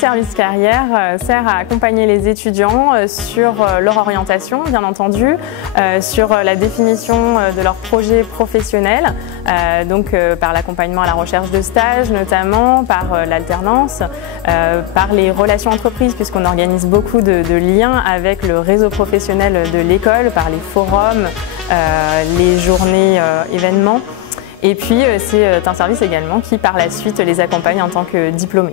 service carrière sert à accompagner les étudiants sur leur orientation, bien entendu, sur la définition de leur projet professionnel, donc par l'accompagnement à la recherche de stages notamment, par l'alternance, par les relations entreprises puisqu'on organise beaucoup de liens avec le réseau professionnel de l'école, par les forums, les journées événements. Et puis c'est un service également qui par la suite les accompagne en tant que diplômés.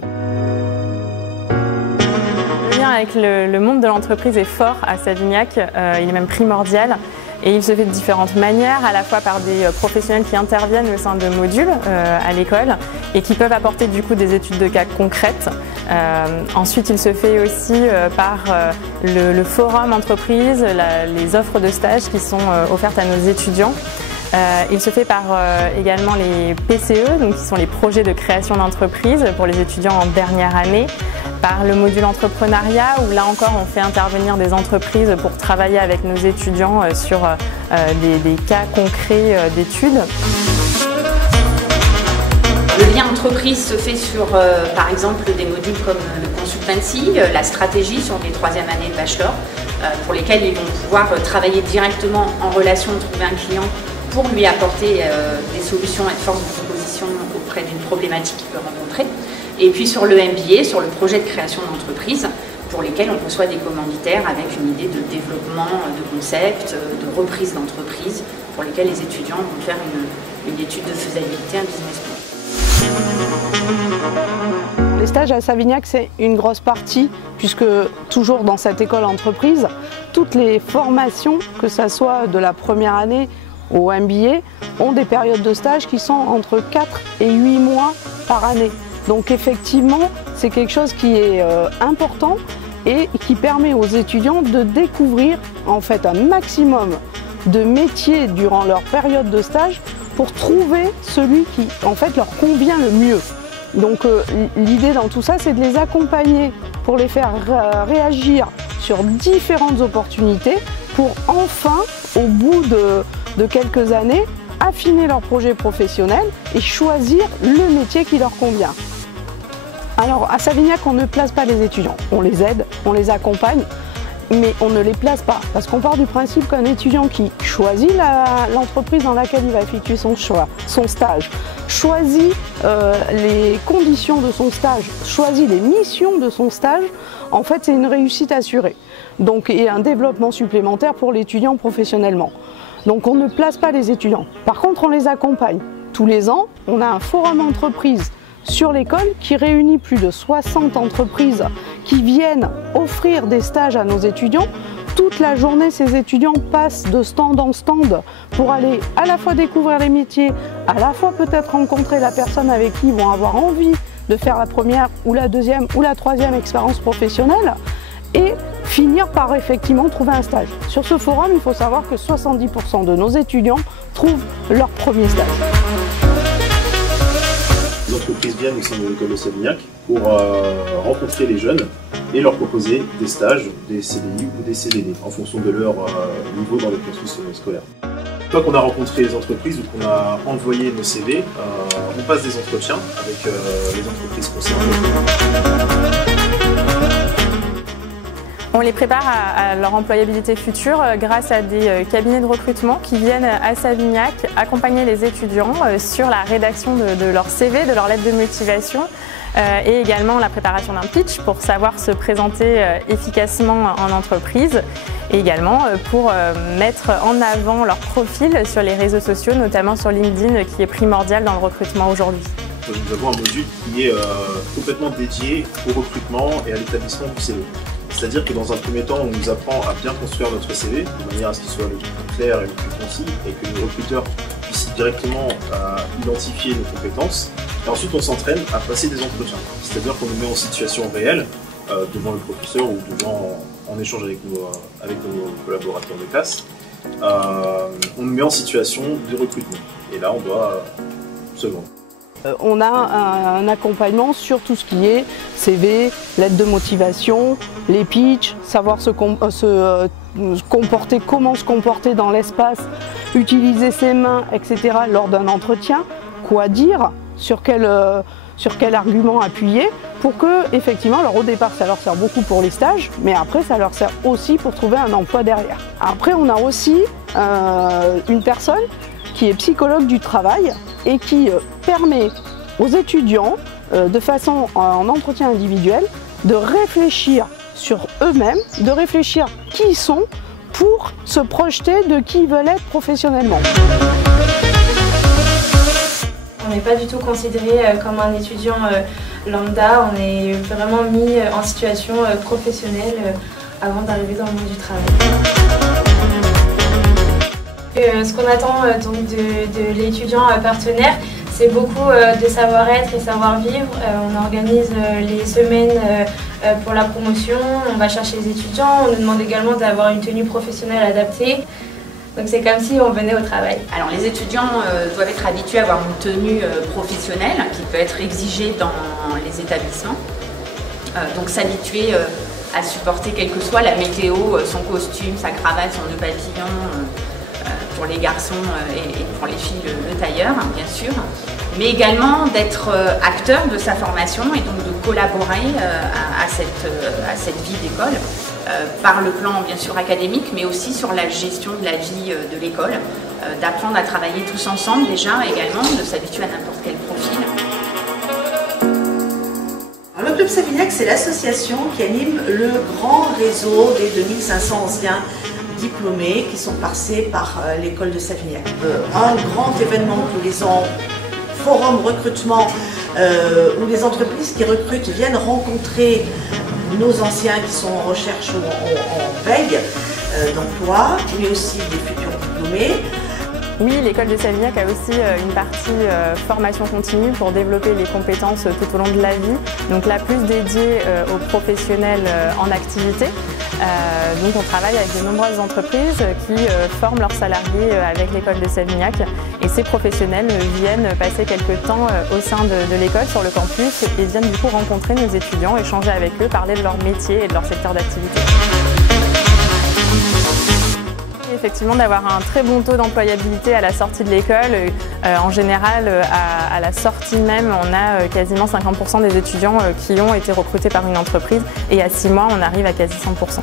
Le lien avec le monde de l'entreprise est fort à Savignac, il est même primordial. Et il se fait de différentes manières, à la fois par des professionnels qui interviennent au sein de modules à l'école et qui peuvent apporter du coup des études de cas concrètes. Ensuite, il se fait aussi par le forum entreprise, les offres de stage qui sont offertes à nos étudiants. Il se fait par également les PCE, donc qui sont les projets de création d'entreprise pour les étudiants en dernière année, par le module entrepreneuriat où là encore on fait intervenir des entreprises pour travailler avec nos étudiants sur des cas concrets d'études. Le lien entreprise se fait sur par exemple des modules comme le consultancy, la stratégie sur les 3e années de bachelor, pour lesquels ils vont pouvoir travailler directement en relation, trouver un client pour lui apporter des solutions et force de proposition auprès d'une problématique qu'il peut rencontrer. Et puis sur le MBA, sur le projet de création d'entreprise, pour lesquels on reçoit des commanditaires avec une idée de développement de concept, de reprise d'entreprise, pour lesquels les étudiants vont faire une étude de faisabilité, un business plan. Les stages à Savignac, c'est une grosse partie, puisque toujours dans cette école entreprise, toutes les formations, que ce soit de la première année au MBA, ont des périodes de stage qui sont entre 4 et 8 mois par année. Donc effectivement, c'est quelque chose qui est important et qui permet aux étudiants de découvrir en fait un maximum de métiers durant leur période de stage pour trouver celui qui en fait leur convient le mieux. Donc l'idée dans tout ça, c'est de les accompagner pour les faire réagir sur différentes opportunités pour enfin, au bout de quelques années, affiner leur projet professionnel et choisir le métier qui leur convient. Alors à Savignac, on ne place pas les étudiants, on les aide, on les accompagne, mais on ne les place pas parce qu'on part du principe qu'un étudiant qui choisit l'entreprise dans laquelle il va effectuer son stage, choisit les conditions de son stage, choisit les missions de son stage, en fait c'est une réussite assurée. Donc, et un développement supplémentaire pour l'étudiant professionnellement. Donc on ne place pas les étudiants. Par contre, on les accompagne. Tous les ans, on a un forum entreprise sur l'école qui réunit plus de 60 entreprises qui viennent offrir des stages à nos étudiants. Toute la journée, ces étudiants passent de stand en stand pour aller à la fois découvrir les métiers, à la fois peut-être rencontrer la personne avec qui ils vont avoir envie de faire la première ou la deuxième ou la troisième expérience professionnelle et finir par effectivement trouver un stage. Sur ce forum, il faut savoir que 70% de nos étudiants trouvent leur premier stage. Les entreprises viennent au sein de l'école de Savignac pour rencontrer les jeunes et leur proposer des stages, des CDI ou des CDD en fonction de leur niveau dans le cursus scolaire. Une fois qu'on a rencontré les entreprises ou qu'on a envoyé nos CV, on passe des entretiens avec les entreprises concernées. On les prépare à leur employabilité future grâce à des cabinets de recrutement qui viennent à Savignac accompagner les étudiants sur la rédaction de leur CV, de leur lettre de motivation et également la préparation d'un pitch pour savoir se présenter efficacement en entreprise et également pour mettre en avant leur profil sur les réseaux sociaux, notamment sur LinkedIn qui est primordial dans le recrutement aujourd'hui. Nous avons un module qui est complètement dédié au recrutement et à l'établissement du CV. C'est-à-dire que dans un premier temps, on nous apprend à bien construire notre CV de manière à ce qu'il soit le plus clair et le plus concis et que le recruteur puisse directement identifier nos compétences. Et ensuite, on s'entraîne à passer des entretiens. C'est-à-dire qu'on nous met en situation réelle devant le professeur ou en échange avec nos collaborateurs de classe. On nous met en situation de recrutement. Et là, on doit se vendre. On a un accompagnement sur tout ce qui est CV, lettre de motivation, les pitchs, savoir comporter, comment se comporter dans l'espace, utiliser ses mains, etc. lors d'un entretien, quoi dire, sur quel sur quel argument appuyer pour que, effectivement, alors au départ ça leur sert beaucoup pour les stages, mais après ça leur sert aussi pour trouver un emploi derrière. Après on a aussi une personne qui est psychologue du travail et qui permet aux étudiants, de façon en entretien individuel, de réfléchir sur eux-mêmes, de réfléchir qui ils sont pour se projeter de qui ils veulent être professionnellement. On n'est pas du tout considéré comme un étudiant lambda, on est vraiment mis en situation professionnelle avant d'arriver dans le monde du travail. Ce qu'on attend donc de l'étudiant partenaire, c'est beaucoup de savoir-être et savoir-vivre. On organise les semaines pour la promotion, on va chercher les étudiants, on nous demande également d'avoir une tenue professionnelle adaptée. Donc c'est comme si on venait au travail. Alors les étudiants doivent être habitués à avoir une tenue professionnelle qui peut être exigée dans les établissements. Donc s'habituer à supporter quelle que soit la météo, son costume, sa cravate, son nœud papillon, pour les garçons et pour les filles le tailleur bien sûr. Mais également d'être acteur de sa formation et donc de collaborer à cette vie d'école. Par le plan bien sûr académique, mais aussi sur la gestion de la vie de l'école, d'apprendre à travailler tous ensemble déjà également, de s'habituer à n'importe quel profil. Alors, le Club Savignac, c'est l'association qui anime le grand réseau des 2500 anciens diplômés qui sont passés par l'école de Savignac. Un grand événement tous les ans, forum recrutement, où les entreprises qui recrutent viennent rencontrer nos anciens qui sont en recherche ou en veille d'emploi, mais aussi des futurs diplômés. Oui, l'école de Savignac a aussi une partie formation continue pour développer les compétences tout au long de la vie. Donc là, plus dédiée aux professionnels en activité. Donc on travaille avec de nombreuses entreprises qui forment leurs salariés avec l'école de Savignac. Et ces professionnels viennent passer quelques temps au sein de l'école sur le campus et viennent du coup rencontrer nos étudiants, échanger avec eux, parler de leur métier et de leur secteur d'activité. Effectivement, d'avoir un très bon taux d'employabilité à la sortie de l'école. En général, à la sortie même, on a quasiment 50% des étudiants qui ont été recrutés par une entreprise et à 6 mois, on arrive à quasi 100%.